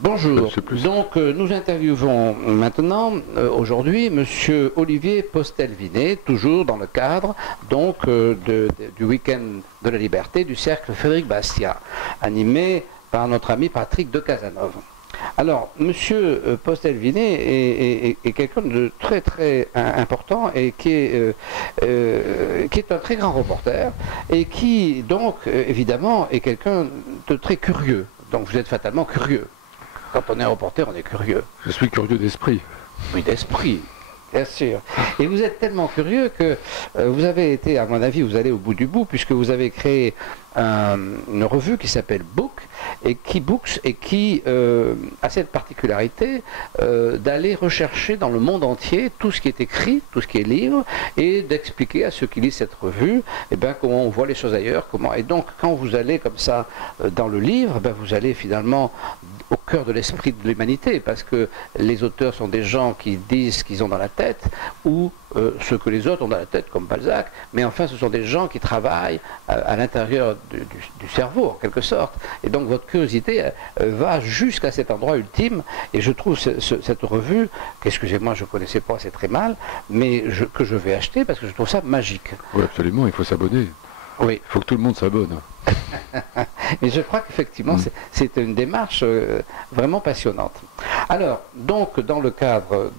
Bonjour. Plus... Donc nous interviewons maintenant, aujourd'hui, Monsieur Olivier Postel-Vinet, toujours dans le cadre donc, du week-end de la liberté du cercle Frédéric Bastiat, animé par notre ami Patrick de Casanova. Alors, Monsieur Postel-Vinet est quelqu'un de très très important et qui est un très grand reporter et qui donc évidemment est quelqu'un de très curieux. Donc vous êtes fatalement curieux. Quand on est reporter, on est curieux. Je suis curieux d'esprit. Oui, d'esprit, bien sûr. Et vous êtes tellement curieux que vous avez été, à mon avis, vous allez au bout du bout, puisque vous avez créé une revue qui s'appelle Books et qui a cette particularité d'aller rechercher dans le monde entier tout ce qui est écrit, tout ce qui est livre, et d'expliquer à ceux qui lisent cette revue comment on voit les choses ailleurs. Et donc, quand vous allez comme ça dans le livre, vous allez finalement au cœur de l'esprit de l'humanité, parce que les auteurs sont des gens qui disent ce qu'ils ont dans la tête, ou ce que les autres ont dans la tête, comme Balzac, mais enfin ce sont des gens qui travaillent à l'intérieur du cerveau, en quelque sorte. Et donc votre curiosité va jusqu'à cet endroit ultime, et je trouve cette revue, qu'excusez-moi, je ne connaissais pas, c'est très mal, mais que je vais acheter, parce que je trouve ça magique. Oui, absolument, il faut s'abonner. Oui. Il faut que tout le monde s'abonne. Et je crois qu'effectivement, c'est une démarche vraiment passionnante. Alors, donc, dans le cadre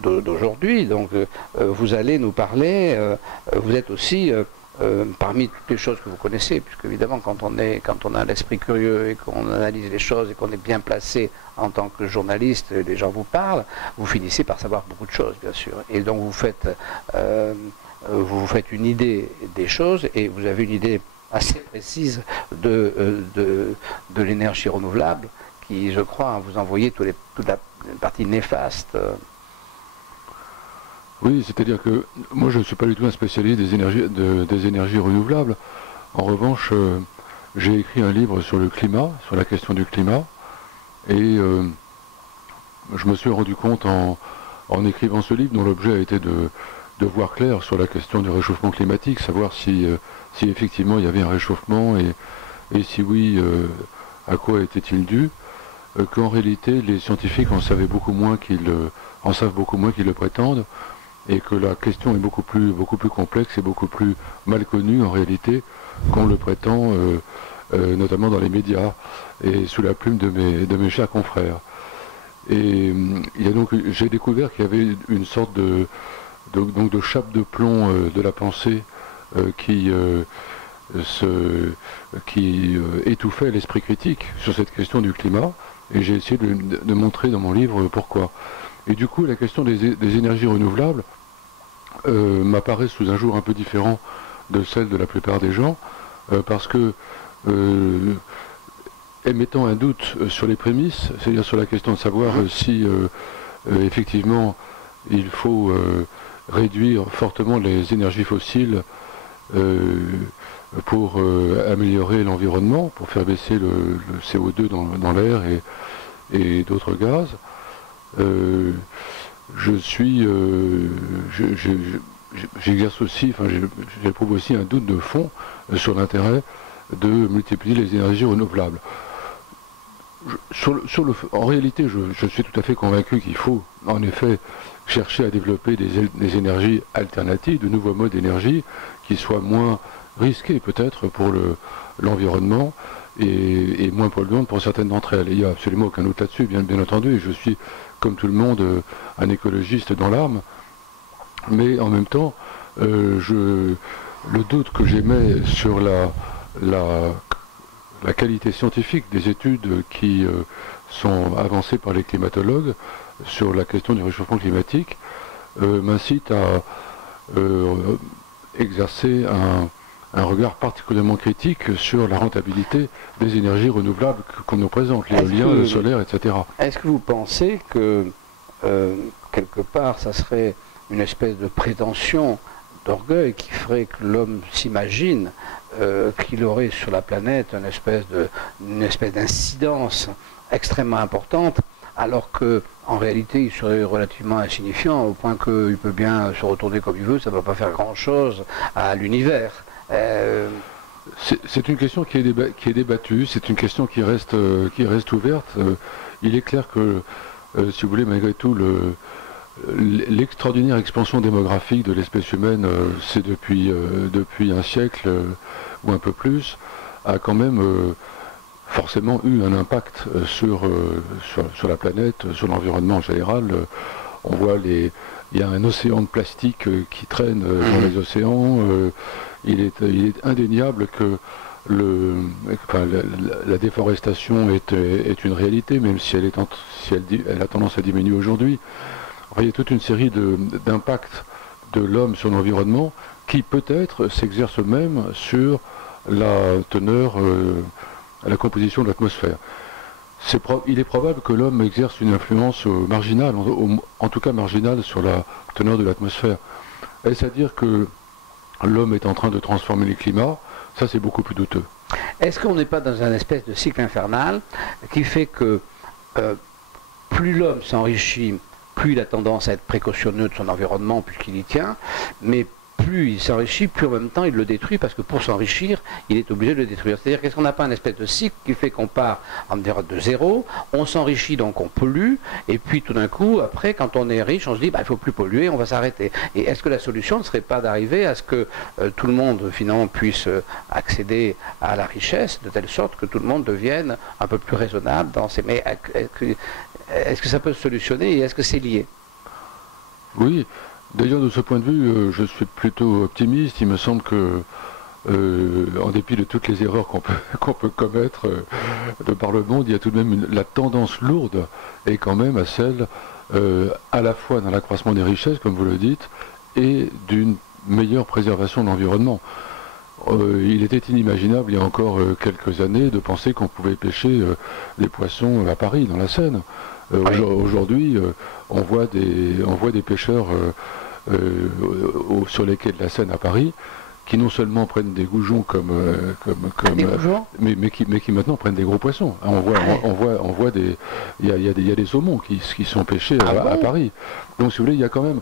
d'aujourd'hui, donc, vous allez nous parler, vous êtes aussi, parmi toutes les choses que vous connaissez, puisque évidemment, quand on a l'esprit curieux et qu'on analyse les choses et qu'on est bien placé en tant que journaliste, les gens vous parlent, vous finissez par savoir beaucoup de choses, bien sûr. Et donc, vous vous faites une idée des choses et vous avez une idée assez précise de l'énergie renouvelable qui, je crois, vous envoyez toute la partie néfaste. Oui, c'est-à-dire que moi je ne suis pas du tout un spécialiste des énergies renouvelables. En revanche, j'ai écrit un livre sur le climat, sur la question du climat, et je me suis rendu compte en écrivant ce livre, dont l'objet a été de voir clair sur la question du réchauffement climatique, savoir si effectivement il y avait un réchauffement et si oui, à quoi était-il dû, qu'en réalité les scientifiques en savent beaucoup moins qu'ils le prétendent, et que la question est beaucoup plus complexe et beaucoup plus mal connue en réalité qu'on le prétend, notamment dans les médias et sous la plume de mes chers confrères. Et j'ai découvert qu'il y avait une sorte de chape de plomb de la pensée qui étouffait l'esprit critique sur cette question du climat, et j'ai essayé de montrer dans mon livre pourquoi. Et du coup, la question des énergies renouvelables m'apparaît sous un jour un peu différent de celle de la plupart des gens, parce que émettant un doute sur les prémices, c'est-à-dire sur la question de savoir si effectivement il faut réduire fortement les énergies fossiles pour améliorer l'environnement, pour faire baisser le CO2 dans l'air et d'autres gaz. J'exerce aussi, j'éprouve aussi un doute de fond sur l'intérêt de multiplier les énergies renouvelables. En réalité, je suis tout à fait convaincu qu'il faut, en effet, chercher à développer des énergies alternatives, de nouveaux modes d'énergie qui soient moins risqués peut-être pour l'environnement et moins polluantes pour certaines d'entre elles. Et il n'y a absolument aucun doute là-dessus, bien entendu, et je suis, comme tout le monde, un écologiste dans l'âme, mais en même temps, le doute que j'émets sur la qualité scientifique des études qui sont avancées par les climatologues sur la question du réchauffement climatique m'incite à exercer un regard particulièrement critique sur la rentabilité des énergies renouvelables qu'on nous présente, l'éolien, le solaire, etc. Est-ce que vous pensez que quelque part ça serait une espèce de prétention, d'orgueil qui ferait que l'homme s'imagine qu'il aurait sur la planète une espèce d'incidence extrêmement importante, alors qu'en réalité il serait relativement insignifiant au point qu'il peut bien se retourner comme il veut, ça ne va pas faire grand-chose à l'univers. C'est une question qui est débattue, c'est une question qui reste ouverte. Il est clair que, si vous voulez, malgré tout, l'extraordinaire expansion démographique de l'espèce humaine, c'est depuis un siècle ou un peu plus, a quand même forcément eu un impact sur la planète, sur l'environnement en général. On voit il y a un océan de plastique qui traîne dans les océans. Il est indéniable que la déforestation est une réalité, même si elle a tendance à diminuer aujourd'hui. Enfin, il y a toute une série d'impacts de l'homme sur l'environnement qui peut-être s'exercent même sur la teneur, la composition de l'atmosphère. Il est probable que l'homme exerce une influence marginale, en tout cas marginale, sur la teneur de l'atmosphère. Est-ce à dire que l'homme est en train de transformer les climats? Ça, c'est beaucoup plus douteux. Est-ce qu'on n'est pas dans un espèce de cycle infernal qui fait que plus l'homme s'enrichit, plus il a tendance à être précautionneux de son environnement puisqu'il y tient, mais plus il s'enrichit, plus en même temps il le détruit, parce que pour s'enrichir, il est obligé de le détruire. C'est-à-dire qu'est-ce qu'on n'a pas un espèce de cycle qui fait qu'on part de zéro, on s'enrichit donc on pollue, et puis tout d'un coup, après, quand on est riche, on se dit, il ne faut plus polluer, on va s'arrêter. Et est-ce que la solution ne serait pas d'arriver à ce que tout le monde, finalement, puisse accéder à la richesse, de telle sorte que tout le monde devienne un peu plus raisonnable dans ses... Mais est-ce que ça peut se solutionner, et est-ce que c'est lié? Oui. D'ailleurs, de ce point de vue, je suis plutôt optimiste. Il me semble que, en dépit de toutes les erreurs qu'on peut commettre de par le monde, il y a tout de même la tendance lourde est quand même à celle, à la fois d'un accroissement des richesses, comme vous le dites, et d'une meilleure préservation de l'environnement. Il était inimaginable, il y a encore quelques années, de penser qu'on pouvait pêcher des poissons à Paris, dans la Seine. Aujourd'hui, on voit des pêcheurs sur les quais de la Seine à Paris, qui non seulement prennent des goujons mais qui maintenant prennent des gros poissons. On voit il y a des saumons qui sont pêchés à Paris. Donc si vous voulez, il y a quand même,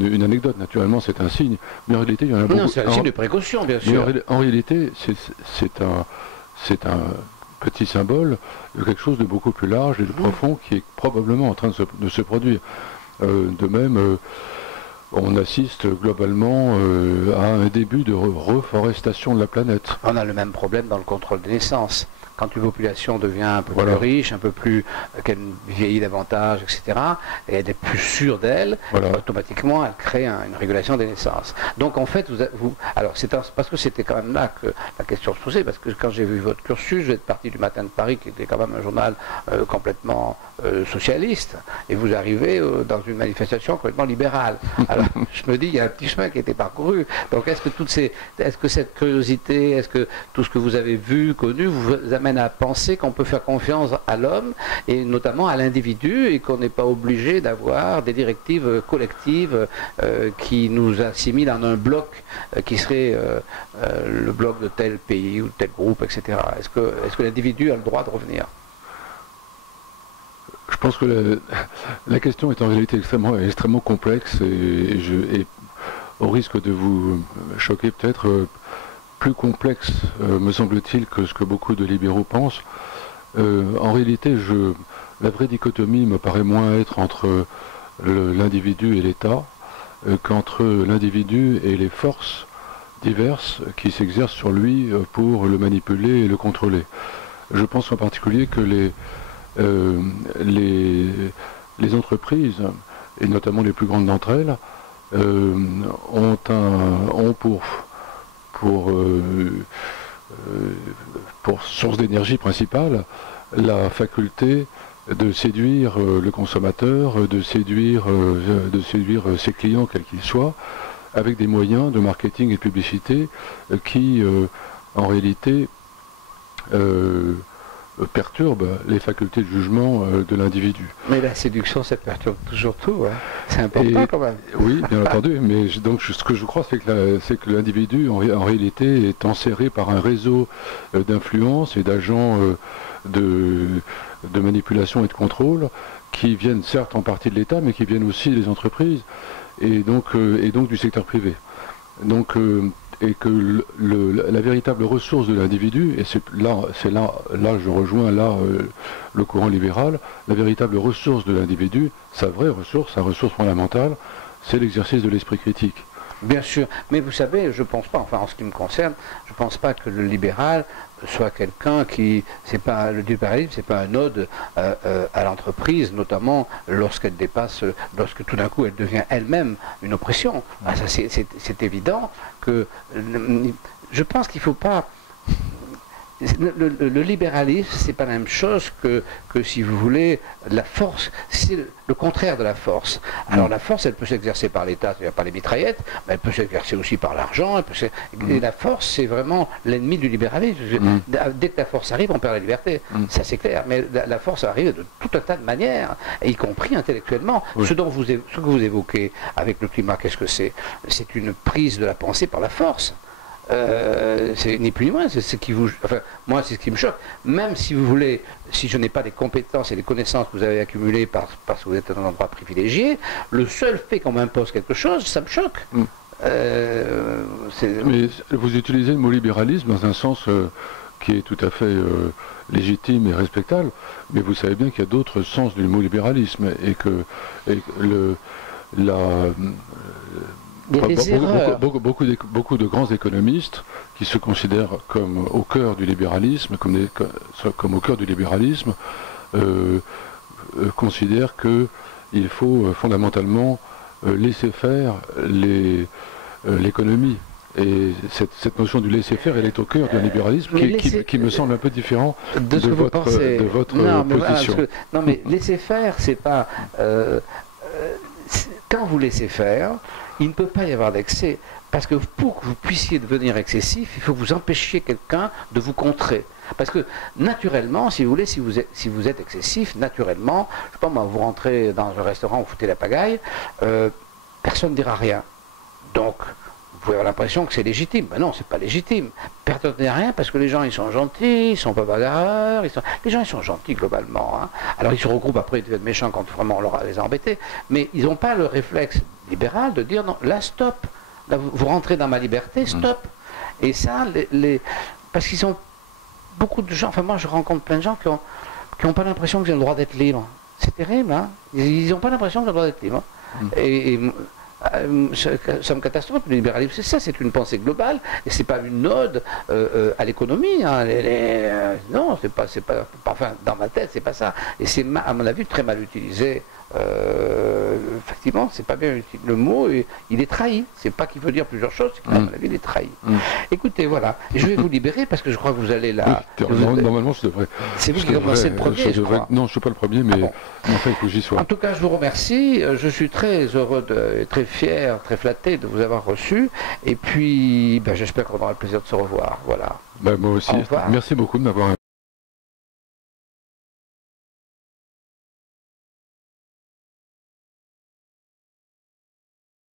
une anecdote naturellement, c'est un signe, mais en réalité il y en a beaucoup. Non, c'est un signe de précaution, bien sûr. En réalité, c'est un petit symbole de quelque chose de beaucoup plus large et de profond qui est probablement en train de se produire. De même, on assiste globalement à un début de reforestation de la planète. On a le même problème dans le contrôle des naissances. Quand une population devient un peu plus riche, un peu plus qu'elle vieillit davantage, etc., et elle est plus sûre d'elle, automatiquement elle crée une régulation des naissances. Donc en fait, alors c'est parce que c'était quand même là que la question se posait, parce que quand j'ai vu votre cursus, vous êtes parti du Matin de Paris, qui était quand même un journal complètement socialiste, et vous arrivez dans une manifestation complètement libérale. Alors je me dis, il y a un petit chemin qui a été parcouru. Donc est-ce que cette curiosité, est-ce que tout ce que vous avez vu, connu, vous amène à penser qu'on peut faire confiance à l'homme et notamment à l'individu, et qu'on n'est pas obligé d'avoir des directives collectives qui nous assimilent en un bloc qui serait le bloc de tel pays ou tel groupe, etc. Est-ce que l'individu a le droit de revenir? Je pense que la question est en réalité extrêmement complexe, et au risque de vous choquer peut-être, plus complexe, me semble-t-il, que ce que beaucoup de libéraux pensent. En réalité, la vraie dichotomie me paraît moins être entre l'individu et l'État qu'entre l'individu et les forces diverses qui s'exercent sur lui pour le manipuler et le contrôler. Je pense en particulier que les entreprises, et notamment les plus grandes d'entre elles, ont pour source d'énergie principale la faculté de séduire le consommateur, de séduire ses clients, quels qu'ils soient, avec des moyens de marketing et de publicité qui, en réalité, perturbe les facultés de jugement de l'individu. Mais la séduction, ça perturbe toujours tout, hein. C'est important quand même. Oui, bien entendu, mais donc ce que je crois, c'est que l'individu, en réalité, est enserré par un réseau d'influence et d'agents de manipulation et de contrôle qui viennent certes en partie de l'État, mais qui viennent aussi des entreprises et donc du secteur privé. Donc et que la véritable ressource de l'individu, et là je rejoins le courant libéral, la véritable ressource de l'individu, sa vraie ressource, sa ressource fondamentale, c'est l'exercice de l'esprit critique. Bien sûr, mais vous savez, je ne pense pas, enfin en ce qui me concerne, je ne pense pas que le libéral soit quelqu'un qui, c'est pas le libéralisme, c'est pas un ode à l'entreprise, notamment lorsqu'elle dépasse, lorsque tout d'un coup elle devient elle-même une oppression. Ah, ça c'est évident que je pense qu'il ne faut pas. Le libéralisme, c'est pas la même chose que si vous voulez, la force, c'est le contraire de la force. Alors la force, elle peut s'exercer par l'État, c'est-à-dire par les mitraillettes, mais elle peut s'exercer aussi par l'argent, et la force, c'est vraiment l'ennemi du libéralisme. Dès que la force arrive, on perd la liberté, ça c'est clair, mais la force arrive de tout un tas de manières, y compris intellectuellement. Ce que vous évoquez avec le climat, qu'est-ce que c'est? C'est une prise de la pensée par la force. C'est ni plus ni moins, c'est ce qui vous, enfin, moi c'est ce qui me choque. Même si vous voulez, si je n'ai pas les compétences et les connaissances que vous avez accumulées parce que vous êtes dans un endroit privilégié, le seul fait qu'on m'impose quelque chose, ça me choque. Mais vous utilisez le mot libéralisme dans un sens qui est tout à fait légitime et respectable, mais vous savez bien qu'il y a d'autres sens du mot libéralisme et que beaucoup de grands économistes qui se considèrent comme au cœur du libéralisme, comme au cœur du libéralisme, considèrent qu'il faut fondamentalement laisser faire l'économie. Et cette notion du laisser-faire, elle est au cœur d'un libéralisme qui me semble un peu différent de votre position. Non, mais laisser-faire, c'est pas... quand vous laissez faire, il ne peut pas y avoir d'excès. Parce que pour que vous puissiez devenir excessif, il faut que vous empêchiez quelqu'un de vous contrer. Parce que naturellement, si vous voulez, si vous êtes excessif, naturellement, je sais pas moi, vous rentrez dans un restaurant, vous foutez la pagaille, personne ne dira rien. Donc, vous pouvez avoir l'impression que c'est légitime. Ben non, c'est pas légitime. Personne ne dit rien parce que les gens, ils sont gentils, ils sont pas bagarreurs, les gens, ils sont gentils globalement. Hein. Alors, ils se regroupent après, ils deviennent méchants quand vraiment on les a embêtés. Mais ils n'ont pas le réflexe libéral de dire non, là, stop. Là, vous rentrez dans ma liberté, stop. Et ça, parce qu'ils ont beaucoup de gens, enfin moi, je rencontre plein de gens qui n'ont pas l'impression qu'ils ont le droit d'être libres. C'est terrible, hein. Ils n'ont pas l'impression qu'ils ont le droit d'être libres. Et ça me catastrophe, le libéralisme, c'est ça, c'est une pensée globale, et c'est pas une ode à l'économie, hein, non, c'est pas, enfin, dans ma tête, c'est pas ça, et c'est, à mon avis, très mal utilisé, effectivement, c'est pas bien utilisé, le mot, il est trahi, c'est pas qu'il veut dire plusieurs choses, c'est qu'à mon avis, il est trahi. Écoutez, voilà, et je vais vous libérer, parce que je crois que vous allez là... Normalement, je devrais... C'est vous qui commencez le premier, je crois. Non, je ne suis pas le premier, mais enfin, il faut que j'y sois. En tout cas, je vous remercie, je suis très heureux, très fier, très flatté de vous avoir reçu. Et puis, j'espère qu'on aura le plaisir de se revoir. Voilà. Moi aussi. Merci beaucoup de m'avoir